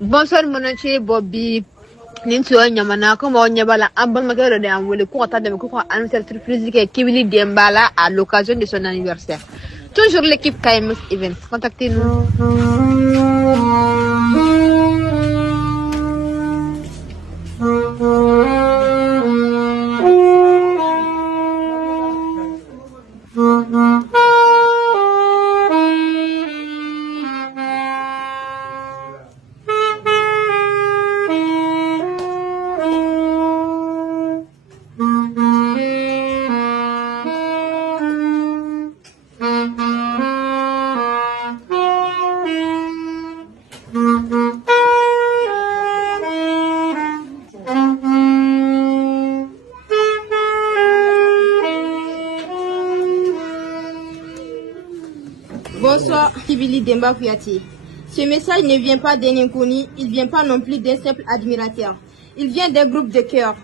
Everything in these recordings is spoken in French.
Bonsoir mon cher Bobby. Nintu nyamana comme on nyabala ambal magaro de amwele ko ta de ko annoncer surprise que Kibili Dembala à l'occasion de son anniversaire. Toujours l'équipe KMS Events. Contactez-nous. Bonsoir, Kibili Demba Kouyaté. Ce message ne vient pas d'un inconnu, il ne vient pas non plus d'un simple admirateur. Il vient d'un groupe de cœurs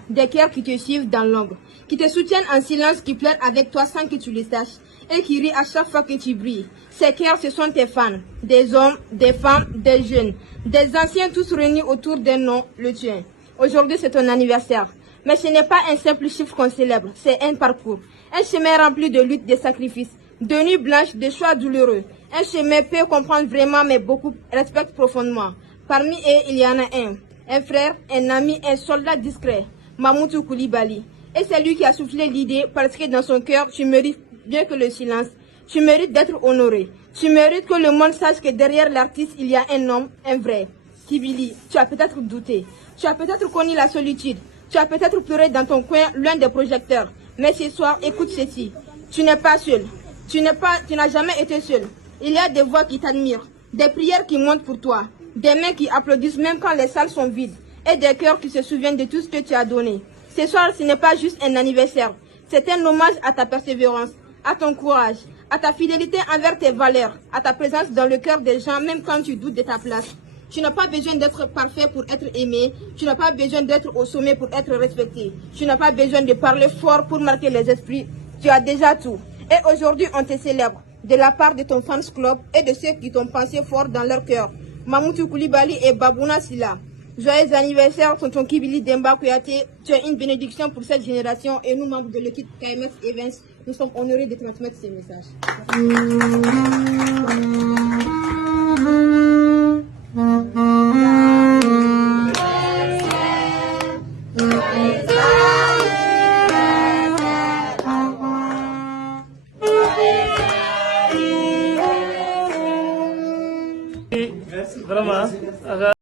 qui te suivent dans l'ombre, qui te soutiennent en silence, qui pleurent avec toi sans que tu le saches, et qui rient à chaque fois que tu brilles. Ces cœurs, ce sont tes fans, des hommes, des femmes, des jeunes, des anciens, tous réunis autour d'un nom, le tien. Aujourd'hui, c'est ton anniversaire. Mais ce n'est pas un simple chiffre qu'on célèbre, c'est un parcours, un chemin rempli de luttes, de sacrifices, de nuits blanches, de choix douloureux. Un chemin peut comprendre vraiment, mais beaucoup respectent profondément. Parmi eux, il y en a un frère, un ami, un soldat discret, Mamoutou Koulibaly. Et c'est lui qui a soufflé l'idée parce que dans son cœur, tu mérites bien que le silence. Tu mérites d'être honoré. Tu mérites que le monde sache que derrière l'artiste, il y a un homme, un vrai. Kibili, tu as peut-être douté. Tu as peut-être connu la solitude. Tu as peut-être pleuré dans ton coin, loin des projecteurs. Mais ce soir, écoute ceci. Tu n'es pas seul. Tu n'as jamais été seul. Il y a des voix qui t'admirent, des prières qui montent pour toi, des mains qui applaudissent même quand les salles sont vides, et des cœurs qui se souviennent de tout ce que tu as donné. Ce soir, ce n'est pas juste un anniversaire, c'est un hommage à ta persévérance, à ton courage, à ta fidélité envers tes valeurs, à ta présence dans le cœur des gens même quand tu doutes de ta place. Tu n'as pas besoin d'être parfait pour être aimé, tu n'as pas besoin d'être au sommet pour être respecté, tu n'as pas besoin de parler fort pour marquer les esprits, tu as déjà tout. Et aujourd'hui, on te célèbre de la part de ton fans club et de ceux qui t'ont pensé fort dans leur cœur. Mamoutou Koulibaly et Babouna Silla. Joyeux anniversaire, tonton Kibili Demba Kouyaté. Tu es une bénédiction pour cette génération et nous, membres de l'équipe KMS Events, nous sommes honorés de transmettre ces messages.